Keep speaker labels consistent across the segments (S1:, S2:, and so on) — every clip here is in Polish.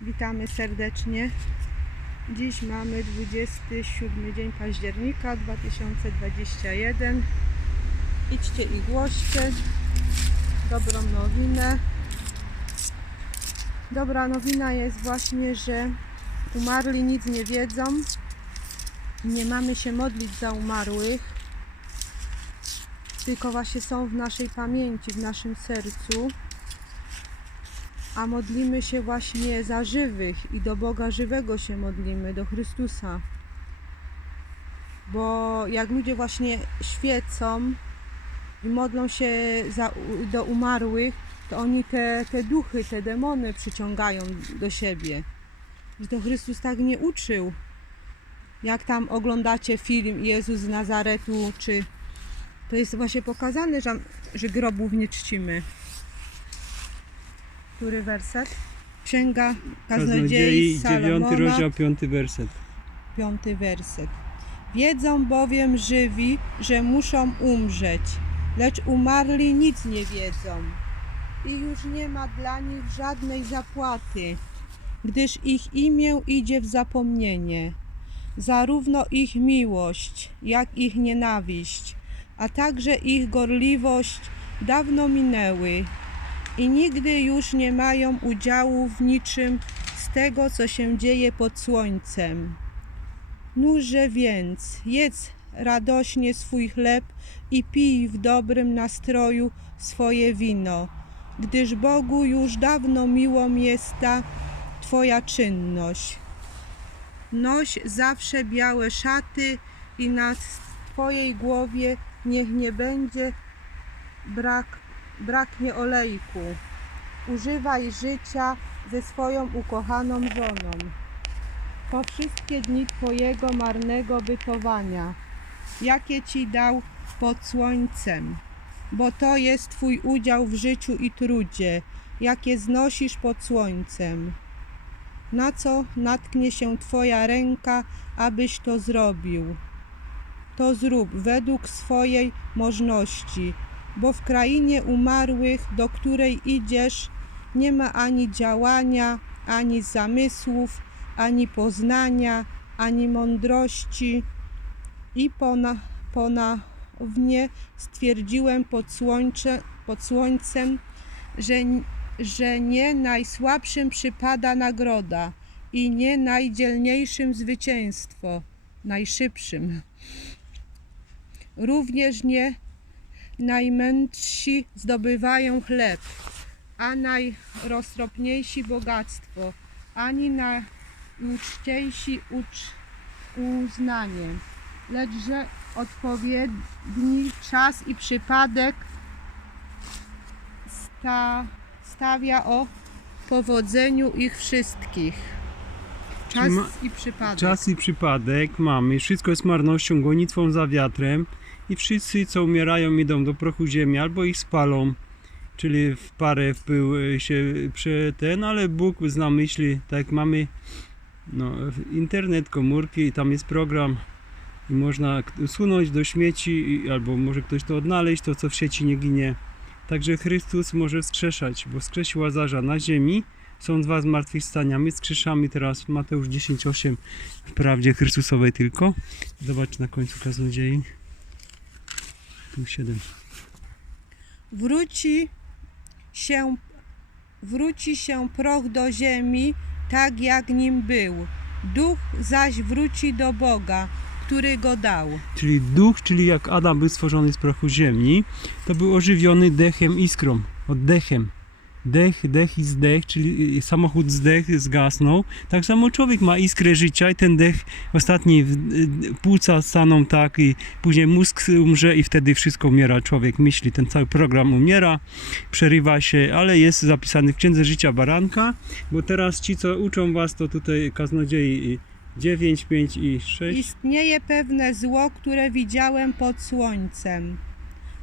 S1: Witamy serdecznie. Dziś mamy 27 dzień października 2021. Idźcie i głoście dobrą nowinę. Dobra nowina jest właśnie, że umarli nic nie wiedzą. Nie mamy się modlić za umarłych, tylko właśnie są w naszej pamięci, w naszym sercu a modlimy się właśnie za żywych i do Boga żywego się modlimy, do Chrystusa. Bo jak ludzie właśnie świecą i modlą się za, do umarłych, to oni te, te duchy, te demony przyciągają do siebie. Że to Chrystus tak nie uczył. Jak tam oglądacie film Jezus z Nazaretu, czy to jest właśnie pokazane, że, że grobów nie czcimy. Który werset? Księga Kaznodziei
S2: dziewiąty rozdział, piąty werset.
S1: piąty werset. Wiedzą bowiem żywi, że muszą umrzeć, lecz umarli nic nie wiedzą. I już nie ma dla nich żadnej zapłaty, gdyż ich imię idzie w zapomnienie. Zarówno ich miłość, jak ich nienawiść, a także ich gorliwość dawno minęły i nigdy już nie mają udziału w niczym z tego, co się dzieje pod słońcem. Nurze więc, jedz radośnie swój chleb i pij w dobrym nastroju swoje wino, gdyż Bogu już dawno miłą jest ta Twoja czynność. Noś zawsze białe szaty i na Twojej głowie niech nie będzie brak, braknie olejku. Używaj życia ze swoją ukochaną żoną po wszystkie dni Twojego marnego bytowania, jakie Ci dał pod słońcem, bo to jest Twój udział w życiu i trudzie, jakie znosisz pod słońcem. Na co natknie się Twoja ręka, abyś to zrobił? To zrób według swojej możności, bo w krainie umarłych, do której idziesz, nie ma ani działania, ani zamysłów, ani poznania, ani mądrości. I pona, ponownie stwierdziłem pod, pod słońcem, że, że nie najsłabszym przypada nagroda i nie najdzielniejszym zwycięstwo, najszybszym. Również nie najmędrsi zdobywają chleb, a najroztropniejsi bogactwo, ani najuczciejsi ucz, uznanie, lecz że odpowiedni czas i przypadek sta, stawia o powodzeniu ich wszystkich. Czas
S2: ma-
S1: i przypadek.
S2: Czas i przypadek mamy, wszystko jest marnością, gonitwą za wiatrem i wszyscy, co umierają, idą do prochu ziemi albo ich spalą, czyli w parę w pył e, się prze ten, ale Bóg zna myśli, tak mamy no, internet, komórki i tam jest program i można usunąć do śmieci albo może ktoś to odnaleźć, to co w sieci nie ginie. Także Chrystus może wskrzeszać, bo wskrzesił Łazarza na ziemi, są dwa zmartwychwstania. My skrzeszamy teraz Mateusz 10:8 w prawdzie Chrystusowej tylko. Zobacz na końcu kaznodziei. Tu 7.
S1: wróci się, wróci się proch do ziemi, tak jak nim był. Duch zaś wróci do Boga, który go dał.
S2: Czyli duch, czyli jak Adam był stworzony z prochu ziemi, to był ożywiony dechem iskrą, oddechem. Dech, dech i zdech, czyli samochód zdech, zgasnął. Tak samo człowiek ma iskrę życia i ten dech, ostatni w- y, płuca staną tak i później mózg umrze i wtedy wszystko umiera. Człowiek myśli, ten cały program umiera, przerywa się, ale jest zapisany w Księdze Życia Baranka, bo teraz ci, co uczą was, to tutaj kaznodziei 9, 5 i 6.
S1: Istnieje pewne zło, które widziałem pod słońcem,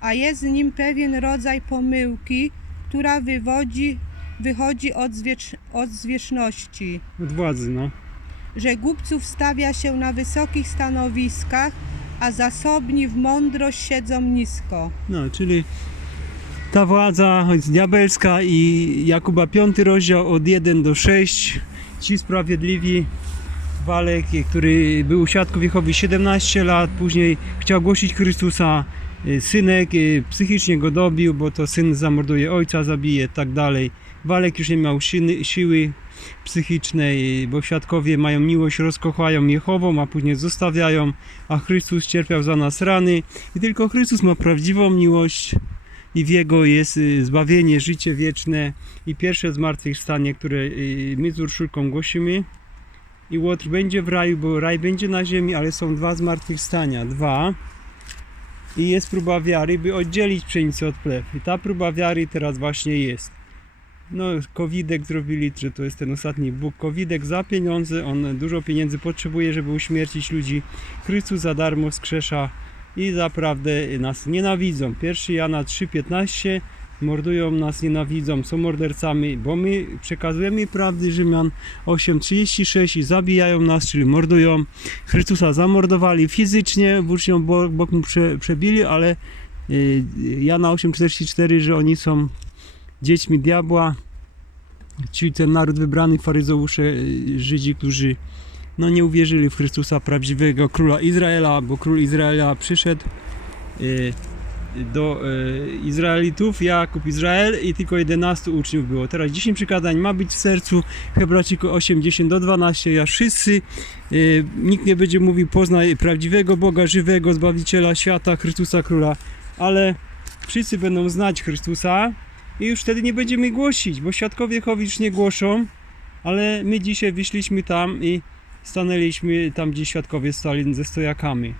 S1: a jest w nim pewien rodzaj pomyłki, która wywodzi, wychodzi od, zwiecz, od zwierzchności.
S2: Od władzy, no.
S1: że głupców stawia się na wysokich stanowiskach, a zasobni w mądrość siedzą nisko.
S2: No, czyli ta władza diabelska i Jakuba 5 rozdział od 1 do 6 ci sprawiedliwi, Walek, który był u świadków Jehowy 17 lat, później chciał głosić Chrystusa, synek y, psychicznie go dobił, bo to syn zamorduje ojca, zabije, tak dalej. Walek już nie miał siły, psychicznej, bo świadkowie mają miłość, rozkochają Jehową, a później zostawiają, a Chrystus cierpiał za nas rany i tylko Chrystus ma prawdziwą miłość i w Jego jest y, zbawienie, życie wieczne i pierwsze zmartwychwstanie, które y, my z Urszulką głosimy. I Łotr będzie w raju, bo raj będzie na ziemi, ale są dwa zmartwychwstania. Dwa. I jest próba wiary, by oddzielić pszenicę od plew. I ta próba wiary teraz właśnie jest. No, Covidek zrobili, że to jest ten ostatni Bóg. Covidek za pieniądze, on dużo pieniędzy potrzebuje, żeby uśmiercić ludzi. Chrystus za darmo wskrzesza i zaprawdę nas nienawidzą. 1 Jana 3,15 mordują nas, nienawidzą, są mordercami, bo my przekazujemy prawdy Rzymian 8,36 i zabijają nas, czyli mordują. Chrystusa zamordowali fizycznie, włócznią bo- bok mu prze, przebili, ale y, Jana 8,44, że oni są dziećmi diabła, czyli ten naród wybrany, faryzeusze, y, Żydzi, którzy no, nie uwierzyli w Chrystusa, prawdziwego króla Izraela, bo król Izraela przyszedł y, do y, Izraelitów, Jakub Izrael i tylko 11 uczniów było. Teraz 10 przykazań ma być w sercu, Hebrajczyku 8, 10 do 12, ja wszyscy, y, nikt nie będzie mówił poznaj prawdziwego Boga, żywego Zbawiciela świata, Chrystusa Króla, ale wszyscy będą znać Chrystusa i już wtedy nie będziemy głosić, bo świadkowie Jehowy już nie głoszą, ale my dzisiaj wyszliśmy tam i stanęliśmy tam, gdzie świadkowie stali ze stojakami.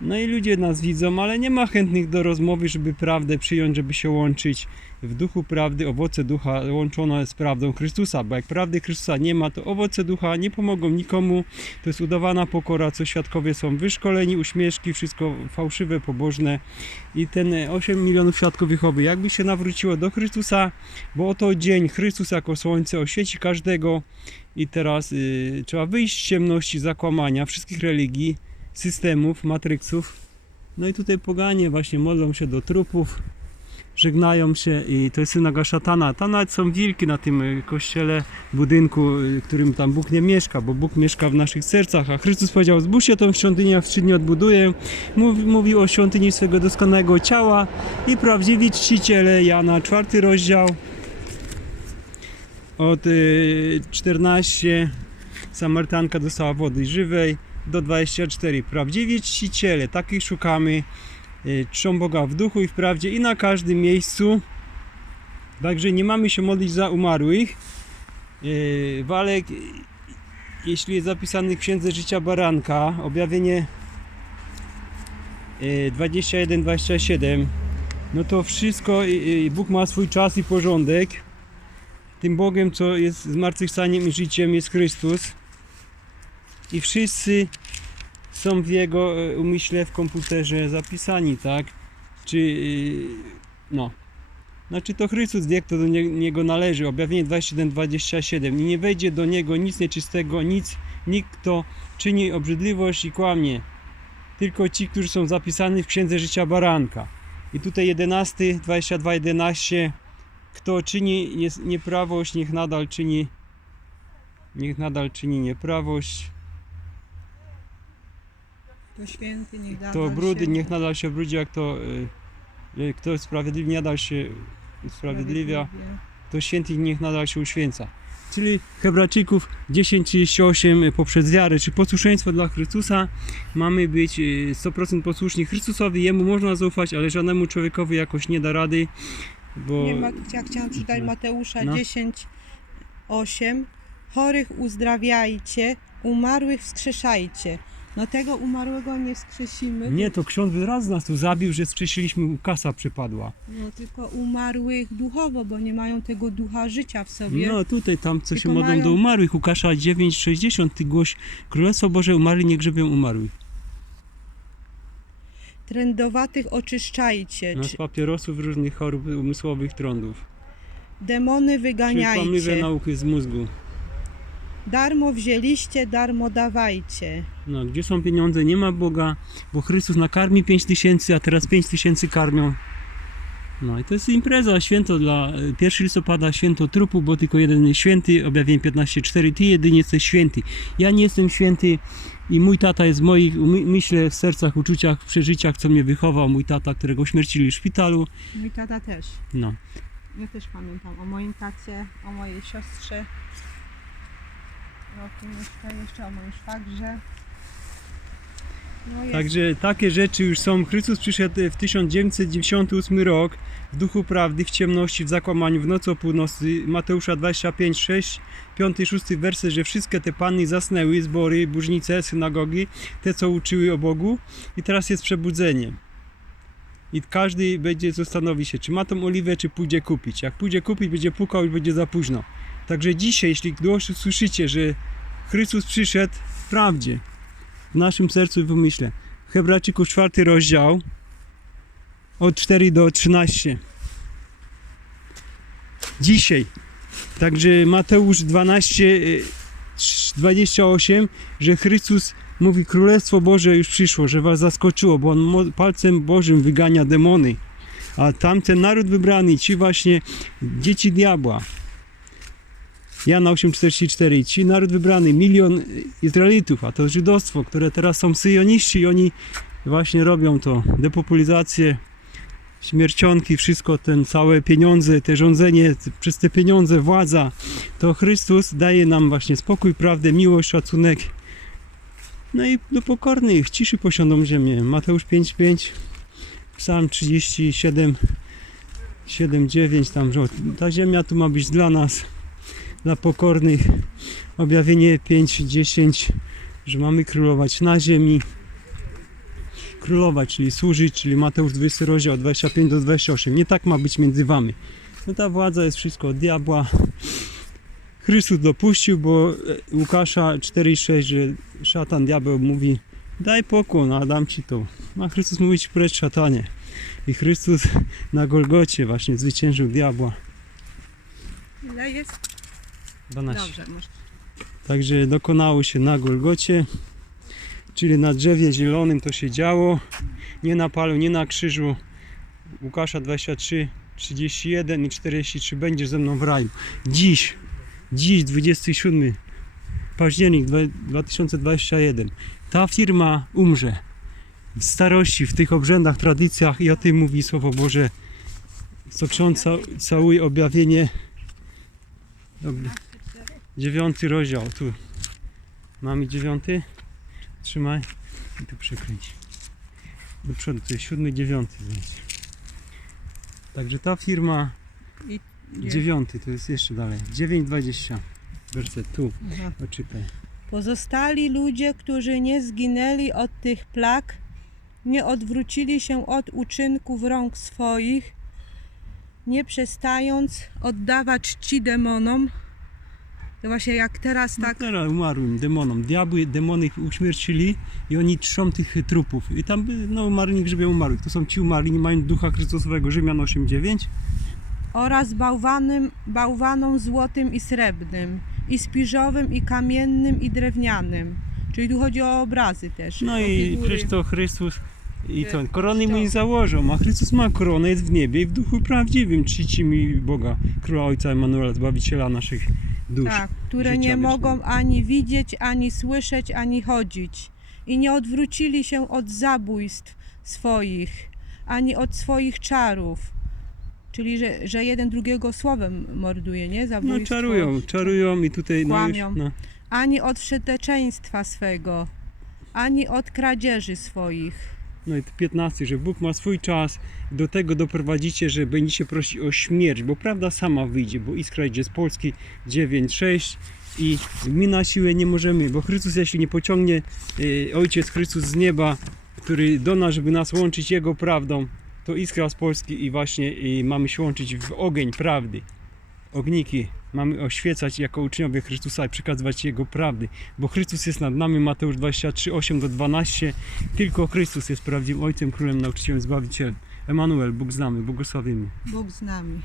S2: No i ludzie nas widzą, ale nie ma chętnych do rozmowy, żeby prawdę przyjąć, żeby się łączyć w duchu prawdy, owoce ducha łączone z prawdą Chrystusa, bo jak prawdy Chrystusa nie ma, to owoce ducha nie pomogą nikomu. To jest udawana pokora, co świadkowie są wyszkoleni, uśmieszki, wszystko fałszywe, pobożne. I ten 8 milionów świadków Jehowy, jakby się nawróciło do Chrystusa, bo oto dzień Chrystus jako słońce oświeci każdego i teraz y, trzeba wyjść z ciemności, zakłamania wszystkich religii, systemów, matryksów. No i tutaj poganie właśnie modlą się do trupów, żegnają się i to jest synaga szatana. Tam nawet są wilki na tym y, kościele, budynku, y, którym tam Bóg nie mieszka, bo Bóg mieszka w naszych sercach, a Chrystus powiedział, zbóżcie tą świątynię, a w trzy dni odbuduję. Mówi, mówił o świątyni swego doskonałego ciała i prawdziwi czciciele Jana, czwarty rozdział od y, 14 Samarytanka dostała wody żywej do 24. Prawdziwi czciciele, takich szukamy, y, czczą Boga w duchu i w prawdzie i na każdym miejscu. Także nie mamy się modlić za umarłych. Y, Walek, y, jeśli jest zapisany w Księdze Życia Baranka, objawienie y, 21-27, no to wszystko, y, y, Bóg ma swój czas i porządek. Tym Bogiem, co jest zmartwychwstaniem i życiem, jest Chrystus. I wszyscy są w Jego e, umyśle w komputerze zapisani, tak? Czy, y, no. Znaczy to Chrystus wie, kto do nie- Niego należy. Objawienie 21-27. I nie wejdzie do Niego nic nieczystego, nic, nikt, kto czyni obrzydliwość i kłamie. Tylko ci, którzy są zapisani w Księdze Życia Baranka. I tutaj 11, 22, 11. Kto czyni nieprawość, niech nadal czyni niech nadal czyni nieprawość.
S1: To święty niech wam
S2: brudy,
S1: się-
S2: niech nadal się brudzi, jak to y, y, kto jest sprawiedliwy, nadal się usprawiedliwia. to święty niech nadal się uświęca. Czyli Hebrajczyków 10:38 poprzez wiarę czy posłuszeństwo dla Chrystusa mamy być y, 100% posłuszni Chrystusowi, Jemu można zaufać, ale żadnemu człowiekowi jakoś nie da rady, bo
S1: Nie ma, ja chciałam przeczytać
S2: No.
S1: Mateusza
S2: No.
S1: 10, 8. Chorych uzdrawiajcie, umarłych wskrzeszajcie. No tego umarłego nie wskrzesimy.
S2: nie, to ksiądz raz nas tu zabił, że skrzesiliśmy, u kasa przypadła.
S1: No tylko umarłych duchowo, bo nie mają tego ducha życia w sobie.
S2: No tutaj tam co się
S1: Tylko
S2: modlą
S1: mają-
S2: do umarłych, Łukasza 9,60 ty głoś Królestwo Boże umarli nie grzebią umarłych.
S1: Trędowatych oczyszczajcie,
S2: No,
S1: czy
S2: z papierosów różnych chorób umysłowych trądów.
S1: demony
S2: Czyli kłamliwe
S1: wyganiajcie.
S2: nauki z mózgu.
S1: Darmo wzięliście, darmo dawajcie.
S2: No, gdzie są pieniądze? Nie ma Boga, bo Chrystus nakarmi 5 tysięcy, a teraz 5 tysięcy karmią. No i to jest impreza, święto dla 1 listopada, święto trupu, bo tylko jeden jest święty, objawienie 15.4, ty jedynie jesteś święty. Ja nie jestem święty i mój tata jest w moich, my, myślę, w sercach, uczuciach, w przeżyciach, co mnie wychował, mój tata, którego śmiercili w szpitalu.
S1: Mój tata też.
S2: No.
S1: Ja też pamiętam o moim tacie, o mojej siostrze. No jeszcze, o moim szwagrze. No.
S2: Także takie rzeczy już są. Chrystus przyszedł w 1998 rok w duchu prawdy, w ciemności, w zakłamaniu, w nocy o północy. Mateusza 25, 6, 5, 6 werset, że wszystkie te panny zasnęły, zbory, burznice, synagogi, te co uczyły o Bogu i teraz jest przebudzenie. I każdy będzie zastanowi się, czy ma tą oliwę, czy pójdzie kupić. Jak pójdzie kupić, będzie pukał i będzie za późno. Także dzisiaj, jeśli głośno słyszycie, że Chrystus przyszedł w prawdzie, w naszym sercu i w umyśle. Hebrajczyków czwarty rozdział od 4 do 13. Dzisiaj. Także Mateusz 12, y, 28, że Chrystus mówi Królestwo Boże już przyszło, że was zaskoczyło, bo on palcem Bożym wygania demony. A tamten naród wybrany, ci właśnie dzieci diabła, Jana 8,44. Ci naród wybrany, milion Izraelitów, a to żydostwo, które teraz są syjoniści i oni właśnie robią to, depopulizację, śmiercionki, wszystko, ten całe pieniądze, te rządzenie, przez te pieniądze, władza, to Chrystus daje nam właśnie spokój, prawdę, miłość, szacunek. No i do pokornych, ciszy posiądą ziemię. Mateusz 5,5, Psalm 37, 7, 9, tam, że ta ziemia tu ma być dla nas dla pokornych. Objawienie 5:10, że mamy królować na ziemi. Królować, czyli służyć, czyli Mateusz 20 rozdział 25 do 28. Nie tak ma być między wami. No ta władza jest wszystko od diabła. Chrystus dopuścił, bo e, Łukasza 4,6, że szatan, diabeł mówi daj pokłon, a dam ci to. A Chrystus mówi precz szatanie. I Chrystus na Golgocie właśnie zwyciężył diabła.
S1: Ile jest?
S2: 12.
S1: Dobrze, masz.
S2: Także dokonało się na Golgocie, czyli na drzewie zielonym to się działo, nie na palu, nie na krzyżu. Łukasza 23, 31 i 43 będziesz ze mną w raju. Dziś, dziś 27 październik dwa- 2021 ta firma umrze w starości, w tych obrzędach, tradycjach i o tym mówi Słowo Boże. Co ksiądz ca- całuje objawienie. Dobra. Dziewiąty rozdział, tu. Mamy dziewiąty. Trzymaj i tu przekręć. Do przodu, to jest siódmy, dziewiąty. Więc. Także ta firma,
S1: I,
S2: dziewiąty, to jest jeszcze dalej. 9,20. Werset tu,
S1: Aha.
S2: oczytaj.
S1: Pozostali ludzie, którzy nie zginęli od tych plag, nie odwrócili się od uczynków rąk swoich, nie przestając oddawać czci demonom. To właśnie jak teraz
S2: Tak.
S1: tak
S2: teraz umarłym demonom. Diabły, demony ich uśmiercili i oni trzą tych trupów. I tam no umarli grzebią umarłych. To są ci umarli, nie mają ducha Chrystusowego. Rzymian 8,9.
S1: oraz bałwanym, bałwanom złotym i srebrnym, i spiżowym, i kamiennym, i drewnianym. Czyli tu chodzi o obrazy też.
S2: No i przecież to Chrystus i to korony mu nie założą, a Chrystus ma koronę, jest w niebie i w duchu prawdziwym czcici mi Boga, Króla Ojca Emanuela, Zbawiciela naszych dusz.
S1: Tak, które nie
S2: wiecznego.
S1: mogą ani widzieć, ani słyszeć, ani chodzić. I nie odwrócili się od zabójstw swoich, ani od swoich czarów. Czyli, że, że jeden drugiego słowem morduje, nie?
S2: No
S1: Zabójstwo.
S2: czarują, czarują i tutaj no już,
S1: Kłamią.
S2: no,
S1: Ani od wszeteczeństwa swego, ani od kradzieży swoich.
S2: No i 15, że Bóg ma swój czas do tego doprowadzicie, że będziecie prosić o śmierć, bo prawda sama wyjdzie, bo Iskra idzie z Polski 9,6 i my na siłę nie możemy, bo Chrystus jeśli nie pociągnie y, Ojciec Chrystus z nieba, który do nas, żeby nas łączyć Jego prawdą, to Iskra z Polski i właśnie y, mamy się łączyć w ogień prawdy. Ogniki mamy oświecać jako uczniowie Chrystusa i przekazywać Jego prawdy, bo Chrystus jest nad nami, Mateusz 23, 8 do 12, tylko Chrystus jest prawdziwym Ojcem, Królem, Nauczycielem, Zbawicielem. Emanuel, Bóg znamy, błogosławimy.
S1: Bóg z nami.